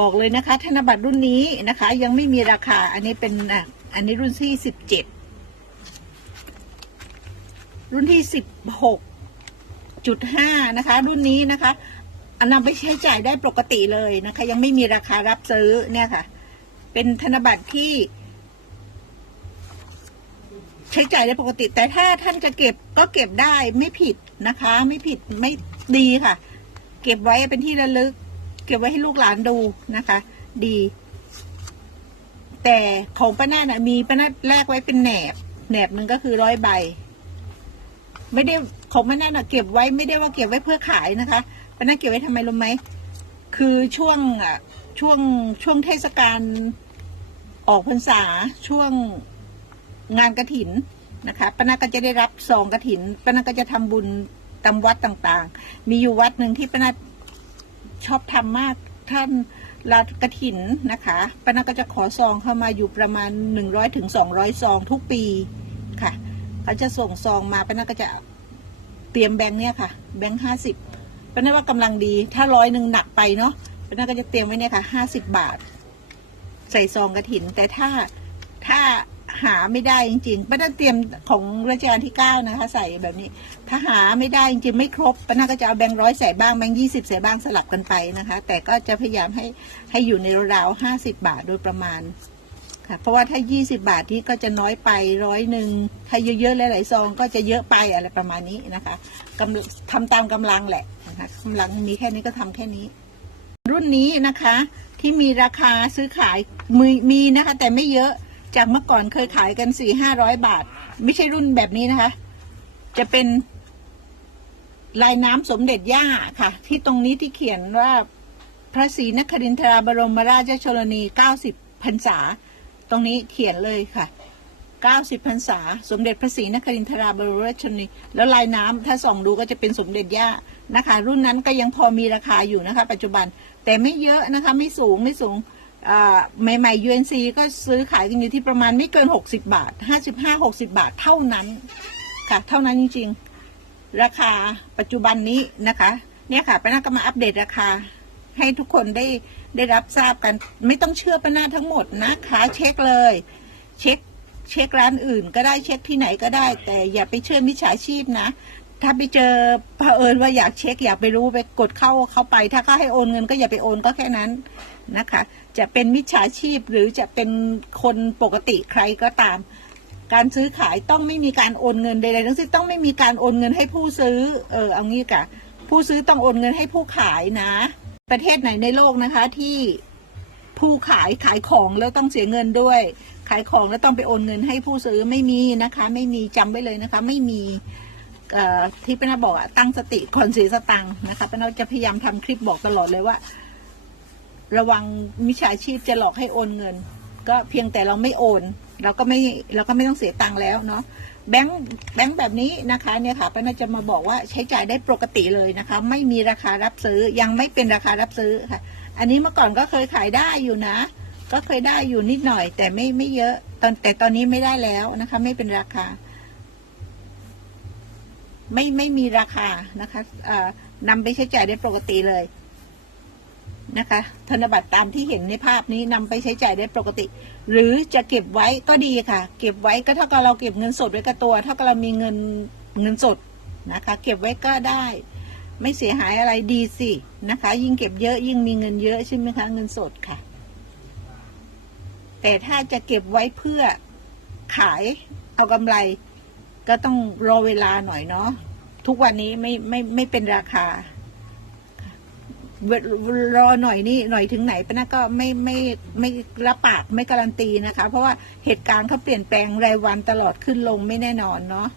บอกเลยนะคะ ธนบัตรรุ่นนี้นะคะ ยังไม่มีราคา อันนี้เป็นอันนี้รุ่นที่สิบเจ็ดรุ่นที่สิบหกจุดห้านะคะ รุ่นนี้นะคะอันนำไปใช้จ่ายได้ปกติเลยนะคะ ยังไม่มีราคารับซื้อเนี่ยค่ะ เป็นธนบัตรที่ ใช้จ่ายได้ปกติ แต่ถ้าท่านจะเก็บก็เก็บได้ไม่ผิดนะคะ ไม่ผิดไม่ดีค่ะ เก็บไว้เป็นที่ระลึก เก็บไว้ให้ลูกหลานดูนะคะ ดี แต่ของป้านาน่ะมีป้านาแลกไว้เป็นแหนบ แหนบมันก็คือร้อยใบ ไม่ได้ของป้านาน่ะเก็บไว้ไม่ได้ว่าเก็บไว้เพื่อขายนะคะป้านาเก็บไว้ทำไมรู้ไหมคือช่วงอะช่วงช่วงเทศกาลออกพรรษาช่วงงานกระถินนะคะป้านาก็จะได้รับซองกระถินป้านาก็จะทำบุญตามวัดต่างๆ มีอยู่วัดหนึ่งที่ป้านา ชอบทำมากท่านลาดกระถินนะคะป้านาก็จะขอซองเข้ามาอยู่ประมาณหนึ่งร้อยถึงสองร้อยซองทุกปีค่ะเขาจะส่งซองมาป้านาก็จะเตรียมแบงค์เนี่ยค่ะ แบงค์ห้าสิบป้านาว่ากำลังดี ถ้าร้อยหนึ่งหนักไปเนาะป้านาก็จะเตรียมไว้เนี่ยค่ะห้าสิบบาท ใส่ซองกระถินแต่ถ้าถ้า หาไม่ได้จริงๆป้านาเตรียมของรัชกาลที่เก้านะคะ ใส่แบบนี้ ถ้าหาไม่ได้จริงๆไม่ครบป้านาก็จะเอาแบงค์ร้อยใส่บ้างแบงค์ยี่สิบใส่บ้างสลับกันไปนะคะ แต่ก็จะพยายามให้ให้อยู่ในราวห้าสิบบาทโดยประมาณค่ะเพราะว่าถ้ายี่สิบาทที่ก็จะน้อยไปร้อยหนึ่งถ้าเยอะๆหลายๆซองก็จะเยอะไปอะไรประมาณนี้นะคะกำทำตามกำลังแหละนะคะกำลังมีแค่นี้ก็ทำแค่นี้ รุ่นนี้นะคะที่มีราคาซื้อขายมีมีนะคะ แต่ไม่เยอะ จากเมื่อก่อนเคยขายกันสี่ห้าร้อยบาท ไม่ใช่รุ่นแบบนี้นะคะ จะเป็นลายน้ำสมเด็จย่าค่ะ ที่ตรงนี้ที่เขียนว่าพระศรีนครินทราบรมราชชนนีเก้าสิบพรรษา ตรงนี้เขียนเลยค่ะเก้าสิบพรรษา สมเด็จพระศรีนครินทราบรมราชชนนีแล้วลายน้ำถ้าส่องดูก็จะเป็นสมเด็จย่านะคะ รุ่นนั้นก็ยังพอมีราคาอยู่นะคะ ปัจจุบันแต่ไม่เยอะนะคะ ไม่สูงไม่สูง ใหม่ๆ UNC ก็ซื้อขายกันอยู่ที่ประมาณไม่เกิน 60 บาท 55 60 บาทเท่านั้นค่ะ เท่านั้นจริง ๆ ราคาปัจจุบันนี้นะคะ เนี่ยค่ะป้านาก็มาอัปเดตราคา ให้ทุกคนได้ได้รับทราบกัน ไม่ต้องเชื่อป้านาทั้งหมดนะคะเช็คเลย เช็คเช็คร้านอื่นก็ได้เช็คที่ไหนก็ได้ แต่อย่าไปเชื่อมิจฉาชีพนะ ถ้าไปเจอเผอิญว่าอยากเช็คอยากไปรู้ไปกดเข้าเข้าไป ถ้าเขาให้โอนเงินก็อย่าไปโอนก็แค่นั้นนะคะ จะเป็นมิจฉาชีพหรือจะเป็นคนปกติใครก็ตาม การซื้อขายต้องไม่มีการโอนเงินใดๆทั้งสิ้นต้องไม่มีการโอนเงินให้ผู้ซื้อ เออเอางี้กะผู้ซื้อต้องโอนเงินให้ผู้ขายนะ ประเทศไหนในโลกนะคะที่ผู้ขายขายของแล้วต้องเสียเงินด้วย ขายของแล้วต้องไปโอนเงินให้ผู้ซื้อไม่มีนะคะ ไม่มีจำไว้เลยนะคะ ไม่มี ที่เป้านาบอกอะตั้งสติก่อนสีสตังค์นะคะเป้านาจะพยายามทำคลิปบอกตลอดเลยว่า ระวังมิจฉาชีพจะหลอกให้โอนเงิน ก็เพียงแต่เราไม่โอน เราก็ไม่เราก็ไม่ต้องเสียตังค์แล้วเนาะแบงค์แบงค์แบบนี้นะคะเนี่ยค่ะป้านาจะมาบอกว่าใช้จ่ายได้ปกติเลยนะคะ ไม่มีราคารับซื้อยังไม่เป็นราคารับซื้อค่ะ อันนี้เมื่อก่อนก็เคยขายได้อยู่นะ ก็เคยได้อยู่นิดหน่อย แต่ไม่ไม่เยอะตอนแต่ตอนนี้ไม่ได้แล้วนะคะ ไม่เป็นราคา ไม่ไม่มีราคานะคะนำไปใช้จ่ายได้ปกติเลยนะคะ ธนบัตรตามที่เห็นในภาพนี้นำไปใช้จ่ายได้ปกติ หรือจะเก็บไว้ก็ดีค่ะ เก็บไว้ก็เท่ากับเราเก็บเงินสดไว้กับตัว เท่ากับเรามีเงินเงินสดนะคะ เก็บไว้ก็ได้ ไม่เสียหายอะไรดีสินะคะ ยิ่งเก็บเยอะยิ่งมีเงินเยอะใช่ไหมคะเงินสดค่ะ แต่ถ้าจะเก็บไว้เพื่อขายเอากำไร ก็ต้องรอเวลาหน่อยเนาะทุกวันนี้ไม่ไม่ไม่เป็นราคารอหน่อยนี่หน่อยถึงไหนปะนะก็ไม่ไม่ไม่รับปากไม่การันตีนะคะ เพราะว่าเหตุการณ์เขาเปลี่ยนแปลงรายวันตลอดขึ้นลงไม่แน่นอนเนาะ